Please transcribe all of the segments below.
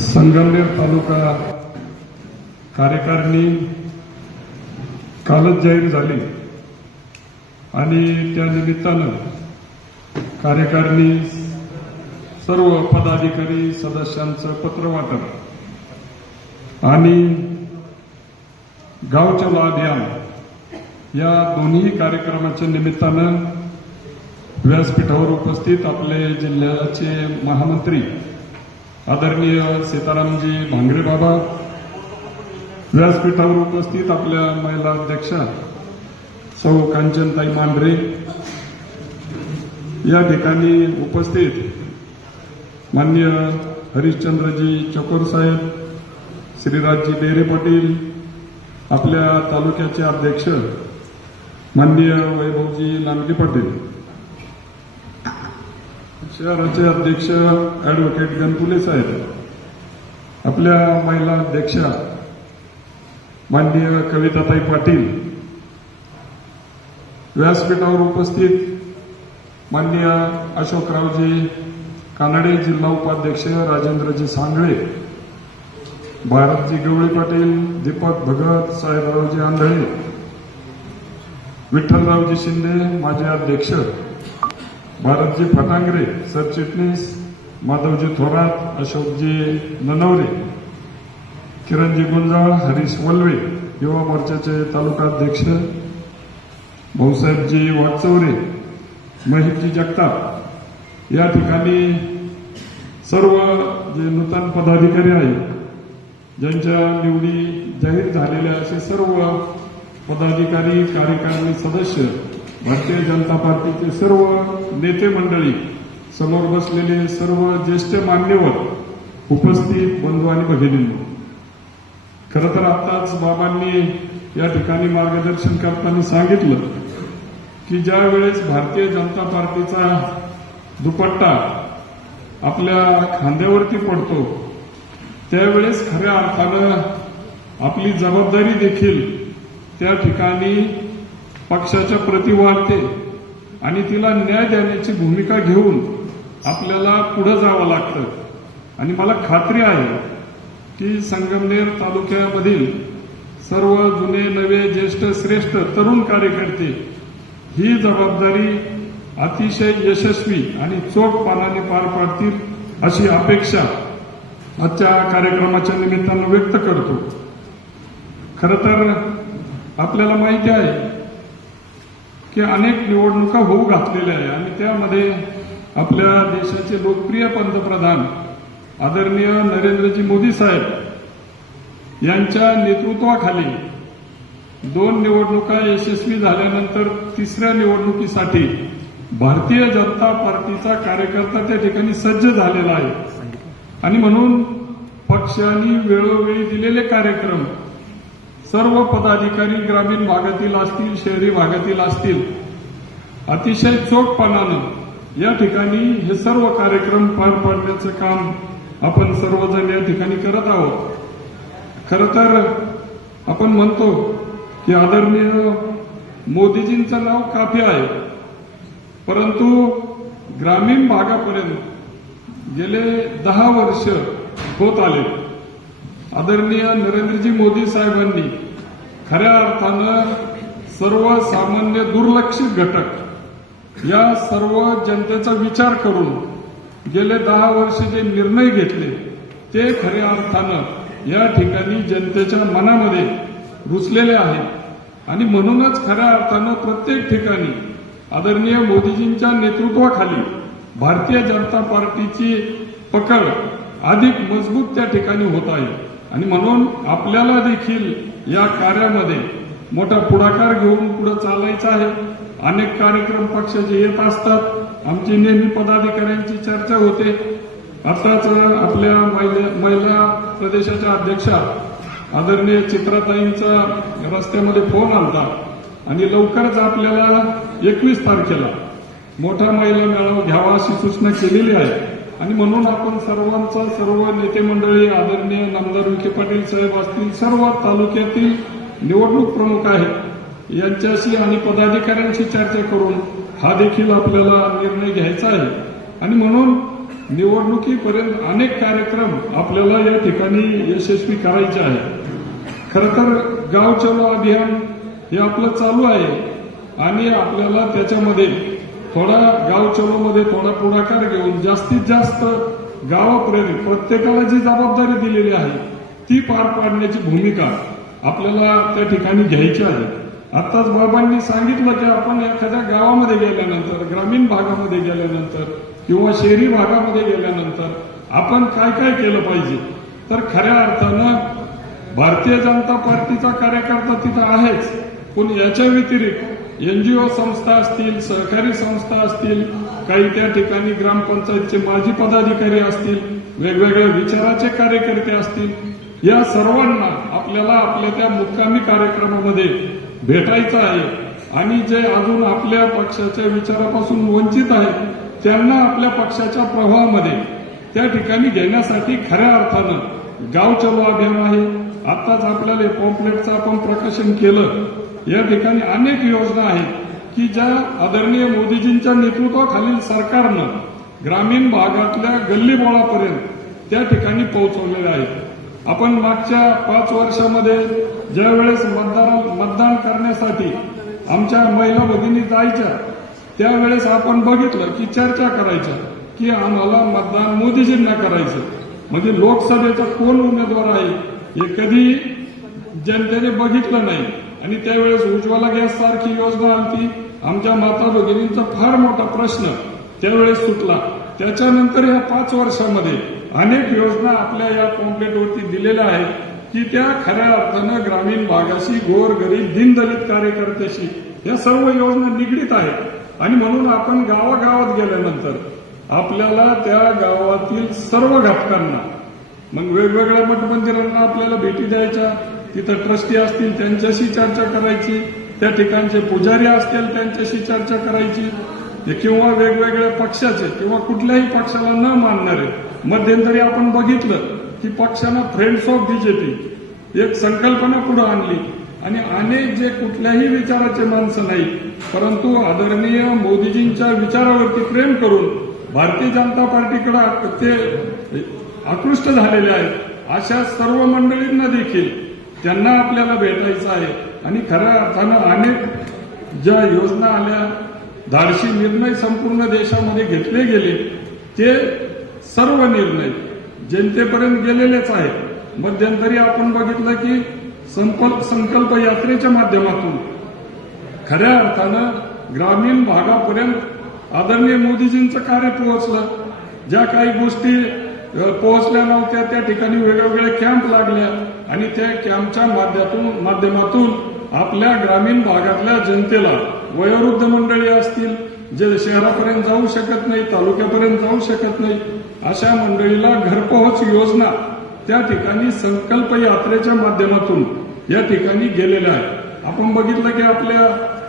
संगमनेर तालुका कार्यकारिणी कालच जाहीर झाली आणि त्या निमित्तानं कार्यकारिणी सर्व पदाधिकारी सदस्यांचं पत्र वाटप आणि गाव चलो अभियान या दोन्ही कार्यक्रमाच्या निमित्तानं व्यासपीठावर उपस्थित आपले जिल्ह्याचे महामंत्री आदरणीय सीतारामजी भांगरे बाबा, व्यासपीठावर उपस्थित आपल्या महिला अध्यक्षा सौ कांचनताई मांढरे, या ठिकाणी उपस्थित माननीय हरिश्चंद्रजी चकोर साहेब, श्रीराजजी डेरे पाटील, आपल्या तालुक्याचे अध्यक्ष माननीय वैभवजी लांडगे पाटील, शहराचे अध्यक्ष ॲडव्होकेट गणपुले साहेब, आपल्या महिला अध्यक्षा माननीय कविताताई पाटील, व्यासपीठावर उपस्थित माननीय अशोकरावजी कानडे, जिल्हा उपाध्यक्ष राजेंद्रजी सांगळे, भारतजी गवळी पाटील, दीपक भगत, साहेबरावजी आंधळे, विठ्ठलरावजी शिंदे, माजी अध्यक्ष, भारतजी फटांगरे, सरचिटणीस, माधवजी थोरात, अशोकजी ननवरे, किरणजी गुंजाळ, हरीश वल्वे, युवा मोर्चाचे तालुका अध्यक्ष भाऊसाहेबजी वाटचौरे, महेशजी जगताप, या ठिकाणी सर्व जे नूतन पदाधिकारी आहेत, ज्यांच्या निवडी जाहीर झालेल्या असे सर्व पदाधिकारी, कार्यकारिणी सदस्य, भारतीय जनता पार्टीचे सर्व नेते मंडळी, समोर बसलेले सर्व ज्येष्ठ मान्यवर, उपस्थित बंधू आणि भगिनींनो, खरं तर आताच बाबांनी या ठिकाणी मार्गदर्शन करताना सांगितलं की ज्या वेळेस भारतीय जनता पार्टीचा दुपट्टा आपल्या खांद्यावरती पडतो त्यावेळेस खऱ्या अर्थानं आपली जबाबदारी देखील त्या ठिकाणी पक्षाच्या प्रति वाढते आणि तिला न्याय देण्याची भूमिका घेऊन आपल्याला पुढे जावं लागतं. आणि मला खात्री आहे की संगमनेर तालुक्यामधील सर्व जुने नवे ज्येष्ठ श्रेष्ठ तरुण कार्यकर्ते ही जबाबदारी अतिशय यशस्वी आणि चोखपणाने पार पाडतील अशी अपेक्षा आजच्या कार्यक्रमाच्या निमित्तानं व्यक्त करतो. खरं तर आपल्याला माहिती आहे की अनेक निवडणुका होऊ घातलेल्या आहे आणि त्यामध्ये आपल्या देशाचे लोकप्रिय पंतप्रधान आदरणीय नरेंद्रजी मोदी साहेब यांच्या नेतृत्वाखाली 2 निवडणुका यशस्वी झाल्यानंतर तिसऱ्या निवडणुकीसाठी भारतीय जनता पार्टीचा कार्यकर्ता त्या ठिकाणी सज्ज झालेला आहे. आणि म्हणून पक्षाने वेळोवेळी दिलेले कार्यक्रम सर्व पदाधिकारी ग्रामीण भागातील असतील, शहरी भागातील असतील, अतिशय चोखपणानं या ठिकाणी हे सर्व कार्यक्रम पार पाडण्याचं काम आपण सर्वजण या ठिकाणी करत आहोत. खरं तर आपण म्हणतो की आदरणीय मोदीजींचं नाव काफी आहे, परंतु ग्रामीण भागापर्यंत गेले 10 वर्ष होत आले. आदरणीय नरेंद्रजी मोदी साहेबांनी खऱ्या अर्थानं सर्वसामान्य दुर्लक्षित घटक या सर्व जनतेचा विचार करून गेले 10 वर्ष जे निर्णय घेतले ते खऱ्या अर्थानं या ठिकाणी जनतेच्या मनामध्ये रुजलेले आहेत. आणि म्हणूनच खऱ्या अर्थानं प्रत्येक ठिकाणी आदरणीय मोदीजींच्या नेतृत्वाखाली भारतीय जनता पार्टीची पकड अधिक मजबूत त्या ठिकाणी होत आहे. आणि म्हणून आपल्याला देखील या कार्यामध्ये मोठा पुढाकार घेऊन पुढे चालायचं आहे. अनेक कार्यक्रम पक्षाचे येत असतात, आमची नेहमी पदाधिकाऱ्यांची चर्चा होते. आताच आपल्या महिला प्रदेशाच्या अध्यक्षा आदरणीय चित्राताईंचा रस्त्यामध्ये फोन आला आणि लवकरच आपल्याला 21 तारखेला मोठा महिला मेळावा घ्यावा अशी सूचना केलेली आहे. आणि म्हणून आपण सर्व नेते मंडळी, आदरणीय नामदार विखे पाटील साहेब असतील, सर्व तालुक्यातील निवडणूक प्रमुख आहेत, यांच्याशी आणि पदाधिकाऱ्यांशी चर्चा करून हा देखील आपल्याला निर्णय घ्यायचा आहे. आणि म्हणून निवडणुकीपर्यंत अनेक कार्यक्रम आपल्याला या ठिकाणी यशस्वी करायचे आहे. खरं तर गाव चलो अभियान हे आपलं चालू आहे आणि आपल्याला त्याच्यामध्ये थोडा गाव चलोमध्ये थोडा पुढाकार घेऊन जास्तीत जास्त गावापर्यंत प्रत्येकाला जी जबाबदारी दिलेली आहे ती पार पाडण्याची भूमिका आपल्याला त्या ठिकाणी घ्यायची आहे. आताच बाबांनी सांगितलं की आपण एखाद्या गावामध्ये गेल्यानंतर, ग्रामीण भागामध्ये गेल्यानंतर किंवा शहरी भागामध्ये गेल्यानंतर आपण काय काय केलं पाहिजे. तर खऱ्या अर्थानं भारतीय जनता पार्टीचा कार्यकर्ता तिथं आहेच, पण याच्या व्यतिरिक्त एनजीओ संस्था असतील, सहकारी संस्था असतील, काही त्या ठिकाणी ग्रामपंचायतचे माजी पदाधिकारी असतील, वेगवेगळ्या विचाराचे कार्यकर्ते असतील, या सर्वांना आपल्याला आपल्या त्या मुक्कामी कार्यक्रमामध्ये भेटायचं आहे आणि जे अजून आपल्या पक्षाच्या विचारापासून वंचित आहेत त्यांना आपल्या पक्षाच्या प्रवाहामध्ये त्या ठिकाणी घेण्यासाठी खऱ्या अर्थानं गाव चलो अभियान आहे. आताच आपल्याला पॉम्पलेटचं आपण प्रकाशन केलं. या ठिकाणी अनेक योजना आहेत की ज्या आदरणीय मोदीजींच्या नेतृत्वाखालील सरकारनं ग्रामीण भागातल्या गल्लीबोळापर्यंत त्या ठिकाणी पोहोचवलेल्या आहेत. आपण मागच्या 5 वर्षामध्ये ज्या वेळेस मतदान करण्यासाठी आमच्या महिला भगिनी जायच्या त्यावेळेस आपण बघितलं की चर्चा करायच्या की आम्हाला मतदान मोदीजींना करायचं. म्हणजे लोकसभेचा कोण उमेदवार आहे हे कधी जनतेने बघितलं नाही. आणि त्यावेळेस उज्ज्वला गॅस सारखी योजना आली, आमच्या माता भगिनींचा फार मोठा प्रश्न त्यावेळेस सुटला. त्याच्यानंतर या 5 वर्षामध्ये अनेक योजना आपल्या या पॉम्पलेटवरती दिलेल्या आहेत की त्या खऱ्या अर्थानं ग्रामीण भागाशी, गोरगरीब, दीनदलित कार्यकर्त्याशी या सर्व योजना निगडीत आहेत. आणि म्हणून आपण गावागावात गेल्यानंतर आपल्याला त्या गावातील सर्व घटकांना, मग वेगवेगळ्या मठमंदिरांना आपल्याला भेटी द्यायच्या, तिथं ट्रस्टी असतील त्यांच्याशी चर्चा करायची, त्या ठिकाणचे पुजारी असतील त्यांच्याशी चर्चा करायची, किंवा वेगवेगळ्या पक्षाचे किंवा कुठल्याही पक्षाला न मानणारे. मध्यंतरी आपण बघितलं की पक्षानं फ्रेंड्स ऑफ बीजेपी एक संकल्पना पुढे आणली आणि अनेक जे कुठल्याही विचाराचे माणसं नाही परंतु आदरणीय मोदीजींच्या विचारावरती प्रेम करून भारतीय जनता पार्टीकडे ते आकृष्ट झालेले आहेत, अशा सर्व मंडळींना देखील त्यांना आपल्याला भेटायचं आहे. आणि खऱ्या अर्थानं अनेक ज्या योजना आल्या, धाडसी निर्णय संपूर्ण देशामध्ये घेतले गेले, ते सर्व निर्णय जनतेपर्यंत गेलेलेच आहेत. मध्यंतरी आपण बघितलं की संकल्प यात्रेच्या माध्यमातून खऱ्या अर्थानं ग्रामीण भागापर्यंत आदरणीय मोदीजींचं कार्य पोहोचलं. ज्या काही गोष्टी पोहोचल्या नव्हत्या त्या ठिकाणी वेगवेगळे कॅम्प लागल्या आणि त्या कॅम्पच्या माध्यमातून आपल्या ग्रामीण भागातल्या जनतेला, वयोवृद्ध मंडळी असतील जे शहरापर्यंत जाऊ शकत नाही, तालुक्यापर्यंत जाऊ शकत नाही, अशा मंडळीला घरपोहोच योजना त्या ठिकाणी संकल्प यात्रेच्या माध्यमातून या ठिकाणी गेलेल्या आहेत. आपण बघितलं की आपल्या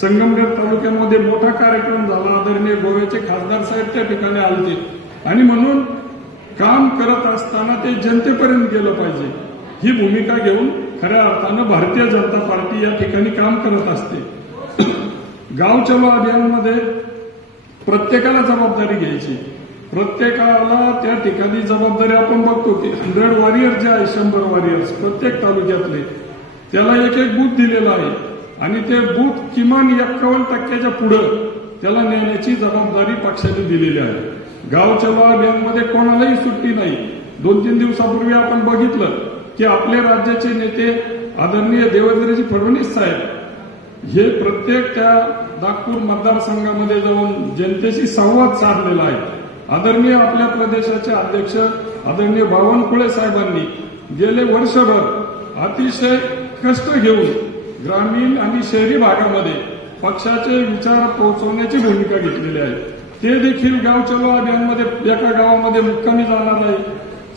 संगमनेर तालुक्यामध्ये मोठा कार्यक्रम झाला, आदरणीय गोव्याचे खासदार साहेब त्या ठिकाणी आले आणि म्हणून काम करत असताना ते जनतेपर्यंत गेलं पाहिजे ही भूमिका घेऊन खऱ्या अर्थानं भारतीय जनता पार्टी या ठिकाणी काम करत असते. गाव चलो अभियानमध्ये प्रत्येकाला जबाबदारी घ्यायची, प्रत्येकाला त्या ठिकाणी जबाबदारी. आपण बघतो की 100 वॉरियर जे आहे, 100 वॉरियर्स प्रत्येक तालुक्यातले, त्याला एक बूथ दिलेला आहे आणि ते बूथ किमान 51% पुढं त्याला नेण्याची जबाबदारी पक्षाने दिलेली आहे. गाव चलो अभियानमध्ये कोणालाही सुट्टी नाही. 2-3 दिवसापूर्वी आपण बघितलं की आपले राज्याचे नेते आदरणीय देवेंद्रजी फडणवीस साहेब हे प्रत्येक त्या नागपूर मतदारसंघामध्ये जाऊन जनतेशी संवाद साधलेला आहे. आदरणीय आपल्या प्रदेशाचे अध्यक्ष आदरणीय बावनकुळे साहेबांनी गेले वर्षभर अतिशय कष्ट घेऊन ग्रामीण आणि शहरी भागामध्ये पक्षाचे विचार पोहोचवण्याची भूमिका घेतलेली आहे. ते देखील गाव चलो अभियानमध्ये एका गावामध्ये मुक्कामी जाणार आहे,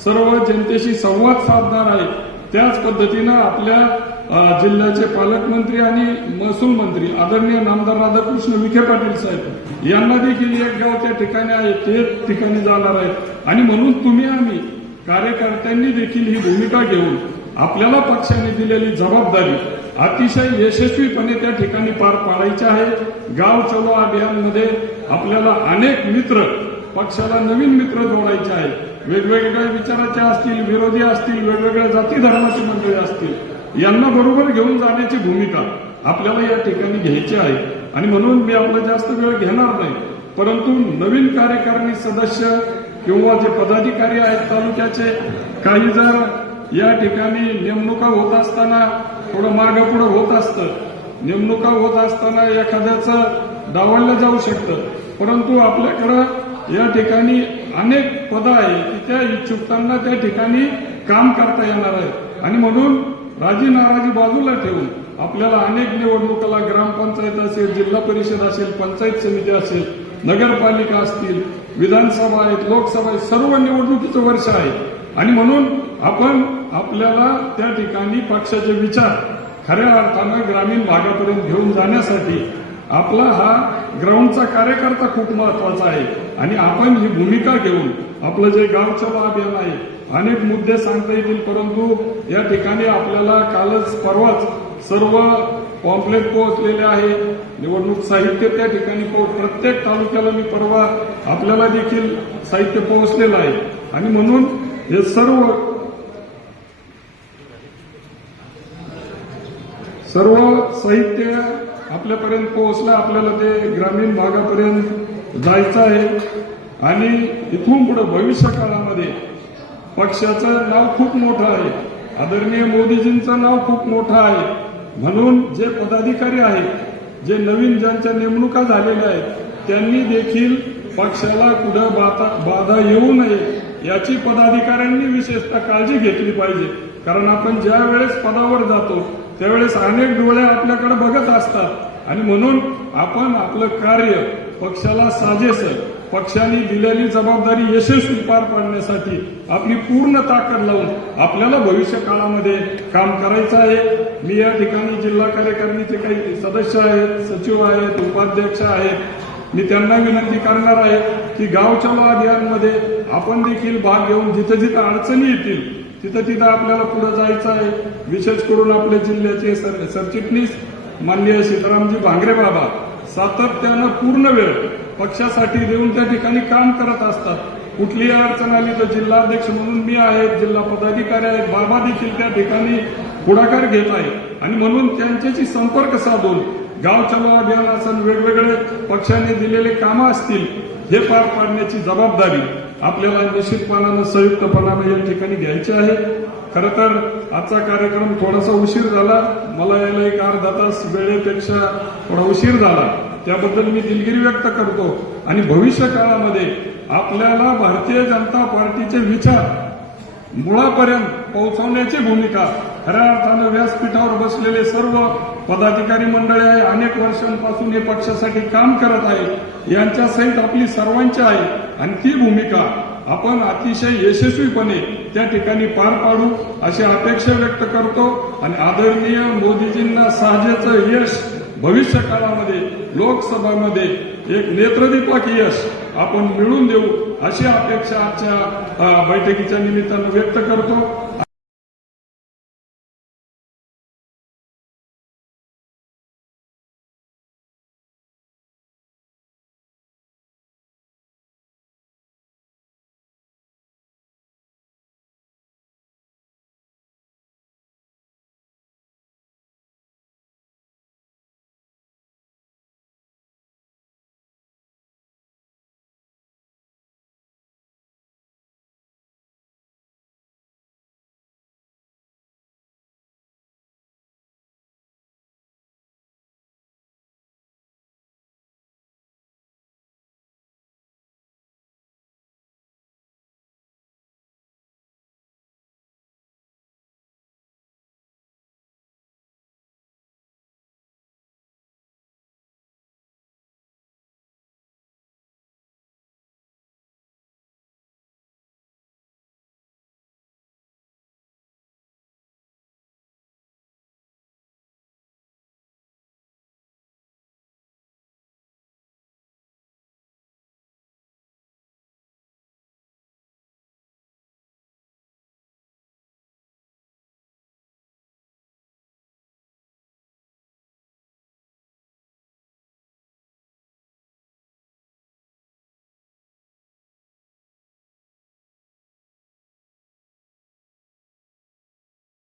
सर्व जनतेशी संवाद साधणार आहे. त्याच पद्धतीनं आपल्या जिल्ह्याचे पालकमंत्री आणि महसूल मंत्री आदरणीय नामदार राधाकृष्ण विखे पाटील साहेब यांना देखील एक गाव त्या ठिकाणी आहे, ते ठिकाणी जाणार आहे. आणि म्हणून तुम्ही आम्ही कार्यकर्त्यांनी देखील ही भूमिका घेऊन आपल्याला पक्षाने दिलेली जबाबदारी अतिशय यशस्वीपणे त्या ठिकाणी पार पाडायची आहे. गाव चलो अभियानमध्ये आपल्याला अनेक मित्र पक्षाला नवीन मित्र जोडायचे आहेत। वेगवेगळ्या विचाराचे असतील, विरोधी असतील, वेगवेगळ्या जाती धर्माची मंडळी असतील, यांना बरोबर घेऊन जाण्याची भूमिका आपल्याला या ठिकाणी घ्यायची आहे। आणि म्हणून मी आपला जास्त वेळ घेणार नाही, परंतु नवीन कार्यकारिणी सदस्य किंवा जे पदाधिकारी आहेत तालुक्याचे, काही जर या ठिकाणी नेमणुका होत असताना थोडं मागं पुढं होत असतं, नेमणुका होत असताना एखाद्याचं डावललं जाऊ शकतं, परंतु आपल्याकडं या ठिकाणी अनेक पदं आहे की त्या इच्छुकांना त्या ठिकाणी काम करता येणार आहे। आणि म्हणून राजी नाराजी बाजूला ठेवून आपल्याला अनेक निवडणुकाला ग्रामपंचायत असेल, जिल्हा परिषद असेल, पंचायत समिती असेल, नगरपालिका असतील, विधानसभा आहेत, लोकसभा आहेत, सर्व निवडणुकीचं वर्ष आहे। आणि म्हणून आपण आपल्याला त्या ठिकाणी पक्षाचे विचार खऱ्या अर्थानं ग्रामीण भागापर्यंत घेऊन जाण्यासाठी आपला हा ग्राउंडचा कार्यकर्ता खूप महत्वाचा आहे। आणि आपण ही भूमिका घेऊन आपलं जे गावचलो अभियान आहे, अनेक मुद्दे सांगता येतील, परंतु या ठिकाणी आपल्याला कालच परवाच सर्व पॉम्पलेट पोहोचलेले आहे, निवडणूक साहित्य त्या ठिकाणी प्रत्येक तालुक्याला मी परवा आपल्याला देखील साहित्य पोहोचलेलं आहे। आणि म्हणून हे सर्व साहित्य आपल्यापर्यंत पोहोचलं, आपल्याला ते ग्रामीण भागापर्यंत जायचं आहे। आणि इथून पुढे भविष्य काळामध्ये पक्षाचं नाव खूप मोठं आहे, आदरणीय मोदीजींचं नाव खूप मोठं आहे। म्हणून जे पदाधिकारी आहेत, जे नवीन ज्यांच्या नेमणुका झालेल्या आहेत, त्यांनी देखील पक्षाला कुठं बाधा येऊ नये याची पदाधिकाऱ्यांनी विशेषतः काळजी घेतली पाहिजे। कारण आपण ज्या वेळेस पदावर जातो त्यावेळेस अनेक डोळे आपल्याकडे बघत असतात। आणि म्हणून आपण आपलं कार्य पक्षाला साजेस, पक्षाने दिलेली जबाबदारी यशस्वी पार पाडण्यासाठी आपली पूर्ण ताकद लावून आपल्याला भविष्य काळामध्ये काम करायचं आहे। मी या ठिकाणी जिल्हा कार्यकारिणीचे काही सदस्य आहेत, सचिव आहेत, उपाध्यक्ष आहेत, मी त्यांना विनंती करणार आहे की गावचलो अभियानमध्ये आपण देखील भाग घेऊन जिथं जिथं अडचणी येतील तिथं आपल्याला पुढे जायचं आहे। विशेष करून आपल्या जिल्ह्याचे सरचिटणीस माननीय सीतारामजी भांगरे बाबा सातत्यानं पूर्ण वेळ पक्षासाठी देऊन त्या ठिकाणी काम करत असतात। कुठलीही अडचण आली तर जिल्हाध्यक्ष म्हणून मी आहे, जिल्हा पदाधिकारी आहेत, बाबा देखील त्या ठिकाणी पुढाकार घेत आहे। आणि म्हणून त्यांच्याशी संपर्क साधून गाव चलो अभियान असेल, वेगवेगळे पक्षाने दिलेले कामं असतील, हे पार पाडण्याची जबाबदारी आपल्याला निश्चितपणानं संयुक्तपणानं या ठिकाणी घ्यायची आहे। खरं तर आजचा कार्यक्रम थोडासा उशीर झाला, मला यायला एक अर्धा तास वेळेपेक्षा थोडा उशीर झाला, त्याबद्दल मी दिलगिरी व्यक्त करतो। आणि भविष्य काळामध्ये आपल्याला भारतीय जनता पार्टीचे विचार मुळापर्यंत पोहोचवण्याची भूमिका खऱ्या अर्थानं व्यासपीठावर बसलेले सर्व पदाधिकारी मंडळी आहे, अनेक वर्षांपासून हे पक्षासाठी काम करत आहे, यांच्या सहित आपली सर्वांची आहे। आणि ती भूमिका आपण अतिशय यशस्वीपणे त्या ठिकाणी पार पाडू अशी अपेक्षा व्यक्त करतो। आणि आदरणीय मोदीजींना साजेचं यश भविष्य काळामध्ये लोकसभामध्ये एक नेत्रदीपक यश आपण मिळवून देऊ अशी अपेक्षा आजच्या बैठकीच्या निमित्तानं व्यक्त करतो।